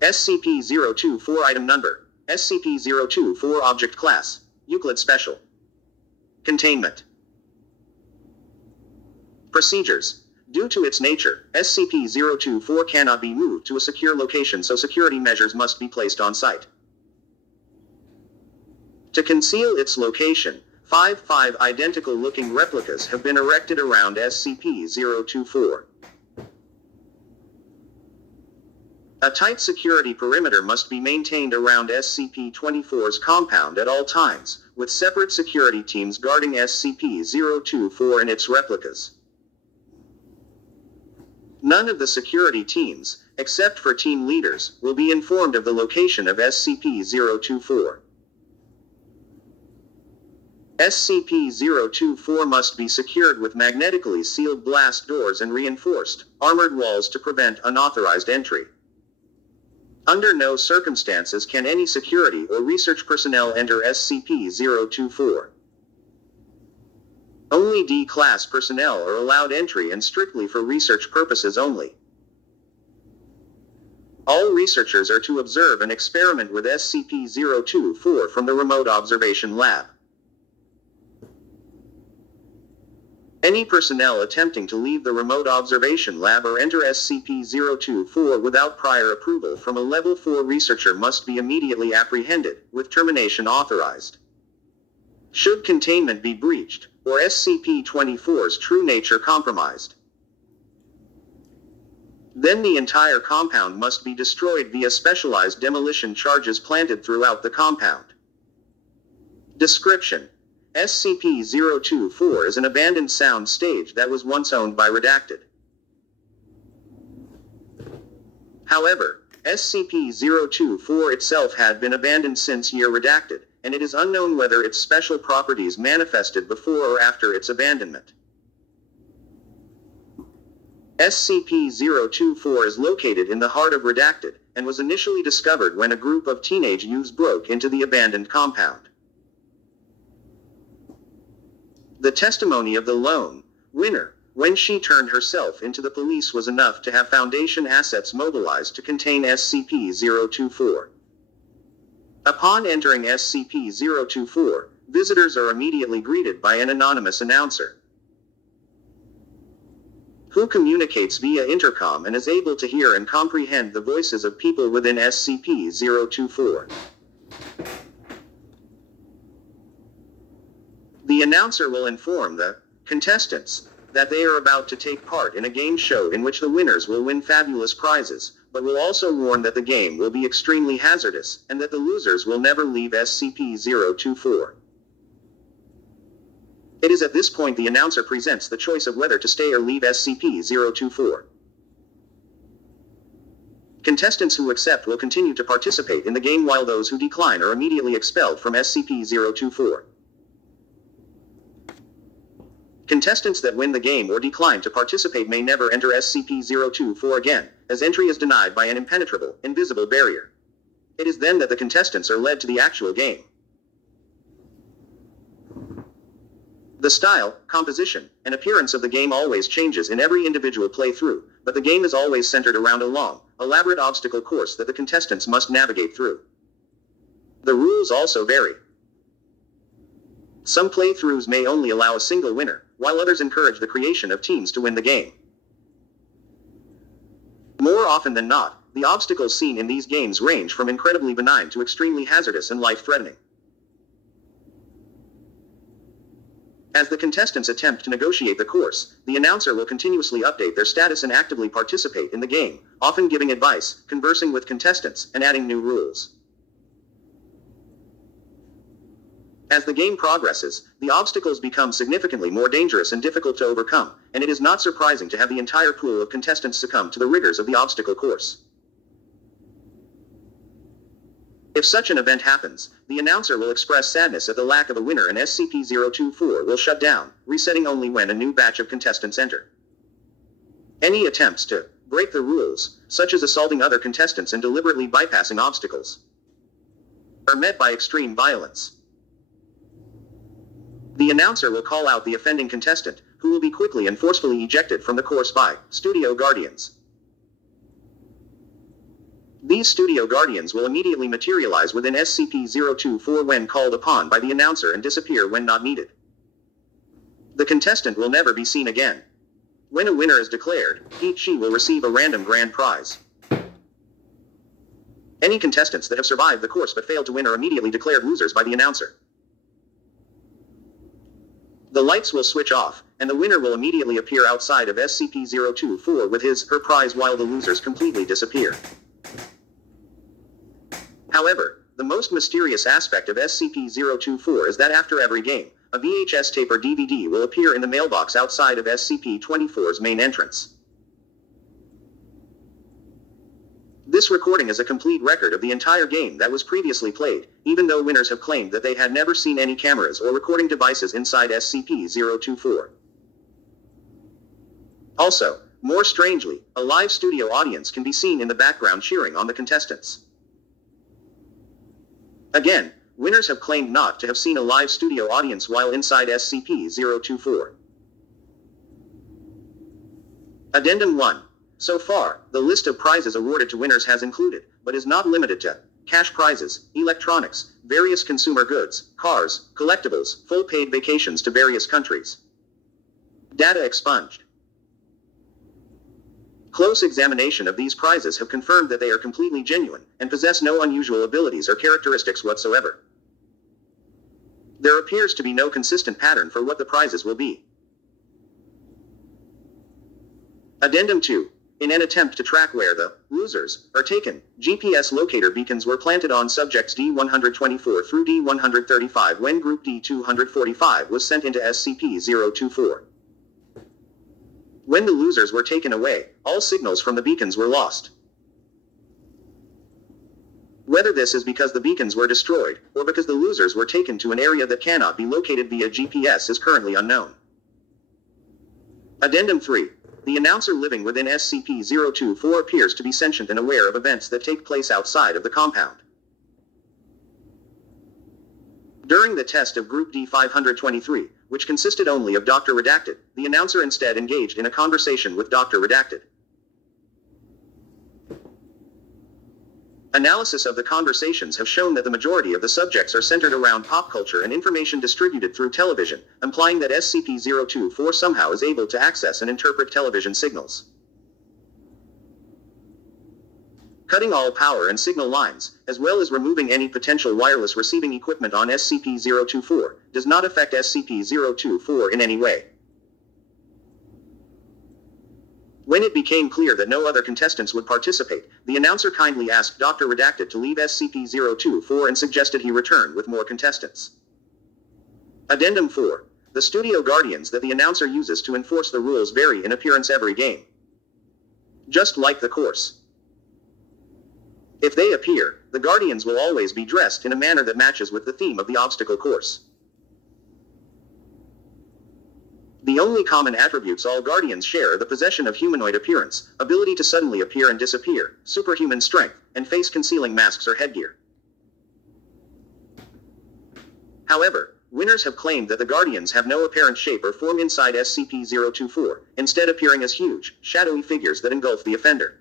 SCP-024 Item Number. SCP-024 Object Class. Euclid Special. Containment. Procedures. Due to its nature, SCP-024 cannot be moved to a secure location, so security measures must be placed on site. To conceal its location, 5 identical-looking replicas have been erected around SCP-024. A tight security perimeter must be maintained around SCP-24's compound at all times, with separate security teams guarding SCP-024 and its replicas. None of the security teams, except for team leaders, will be informed of the location of SCP-024. SCP-024 must be secured with magnetically sealed blast doors and reinforced, armored walls to prevent unauthorized entry. Under no circumstances can any security or research personnel enter SCP-024. Only D-Class personnel are allowed entry and strictly for research purposes only. All researchers are to observe and experiment with SCP-024 from the Remote Observation Lab. Any personnel attempting to leave the Remote Observation Lab or enter SCP-024 without prior approval from a Level 4 researcher must be immediately apprehended, with termination authorized. Should containment be breached, or SCP-24's true nature compromised, then the entire compound must be destroyed via specialized demolition charges planted throughout the compound. Description: SCP-024 is an abandoned sound stage that was once owned by Redacted. However, SCP-024 itself had been abandoned since year Redacted, and it is unknown whether its special properties manifested before or after its abandonment. SCP-024 is located in the heart of Redacted, and was initially discovered when a group of teenage youths broke into the abandoned compound. The testimony of the lone winner, when she turned herself into the police, was enough to have Foundation assets mobilized to contain SCP-024. Upon entering SCP-024, visitors are immediately greeted by an anonymous announcer, who communicates via intercom and is able to hear and comprehend the voices of people within SCP-024. The announcer will inform the contestants that they are about to take part in a game show in which the winners will win fabulous prizes, but will also warn that the game will be extremely hazardous, and that the losers will never leave SCP-024. It is at this point the announcer presents the choice of whether to stay or leave SCP-024. Contestants who accept will continue to participate in the game, while those who decline are immediately expelled from SCP-024. Contestants that win the game or decline to participate may never enter SCP-024 again, as entry is denied by an impenetrable, invisible barrier. It is then that the contestants are led to the actual game. The style, composition, and appearance of the game always changes in every individual playthrough, but the game is always centered around a long, elaborate obstacle course that the contestants must navigate through. The rules also vary. Some playthroughs may only allow a single winner, while others encourage the creation of teams to win the game. More often than not, the obstacles seen in these games range from incredibly benign to extremely hazardous and life-threatening. As the contestants attempt to negotiate the course, the announcer will continuously update their status and actively participate in the game, often giving advice, conversing with contestants, and adding new rules. As the game progresses, the obstacles become significantly more dangerous and difficult to overcome, and it is not surprising to have the entire pool of contestants succumb to the rigors of the obstacle course. If such an event happens, the announcer will express sadness at the lack of a winner, and SCP-024 will shut down, resetting only when a new batch of contestants enter. Any attempts to break the rules, such as assaulting other contestants and deliberately bypassing obstacles, are met by extreme violence. The announcer will call out the offending contestant, who will be quickly and forcefully ejected from the course by studio guardians. These studio guardians will immediately materialize within SCP-024 when called upon by the announcer and disappear when not needed. The contestant will never be seen again. When a winner is declared, he/she will receive a random grand prize. Any contestants that have survived the course but failed to win are immediately declared losers by the announcer. The lights will switch off, and the winner will immediately appear outside of SCP-024 with his/her prize while the losers completely disappear. However, the most mysterious aspect of SCP-024 is that after every game, a VHS tape or DVD will appear in the mailbox outside of SCP-24's main entrance. This recording is a complete record of the entire game that was previously played, even though winners have claimed that they had never seen any cameras or recording devices inside SCP-024. Also, more strangely, a live studio audience can be seen in the background cheering on the contestants. Again, winners have claimed not to have seen a live studio audience while inside SCP-024. Addendum 1. So far, the list of prizes awarded to winners has included, but is not limited to, cash prizes, electronics, various consumer goods, cars, collectibles, full paid vacations to various countries. Data expunged. Close examination of these prizes have confirmed that they are completely genuine, and possess no unusual abilities or characteristics whatsoever. There appears to be no consistent pattern for what the prizes will be. Addendum 2. In an attempt to track where the losers are taken, GPS locator beacons were planted on subjects D-124 through D-135 when Group D-245 was sent into SCP-024. When the losers were taken away, all signals from the beacons were lost. Whether this is because the beacons were destroyed, or because the losers were taken to an area that cannot be located via GPS is currently unknown. Addendum 3. The announcer living within SCP-024 appears to be sentient and aware of events that take place outside of the compound. During the test of Group D-523, which consisted only of Dr. Redacted, the announcer instead engaged in a conversation with Dr. Redacted. Analysis of the conversations have shown that the majority of the subjects are centered around pop culture and information distributed through television, implying that SCP-024 somehow is able to access and interpret television signals. Cutting all power and signal lines, as well as removing any potential wireless receiving equipment on SCP-024, does not affect SCP-024 in any way. When it became clear that no other contestants would participate, the announcer kindly asked Dr. Redacted to leave SCP-024 and suggested he return with more contestants. Addendum 4. The studio guardians that the announcer uses to enforce the rules vary in appearance every game. Just like the course. If they appear, the guardians will always be dressed in a manner that matches with the theme of the obstacle course. The only common attributes all guardians share are the possession of humanoid appearance, ability to suddenly appear and disappear, superhuman strength, and face-concealing masks or headgear. However, winners have claimed that the guardians have no apparent shape or form inside SCP-024, instead appearing as huge, shadowy figures that engulf the offender.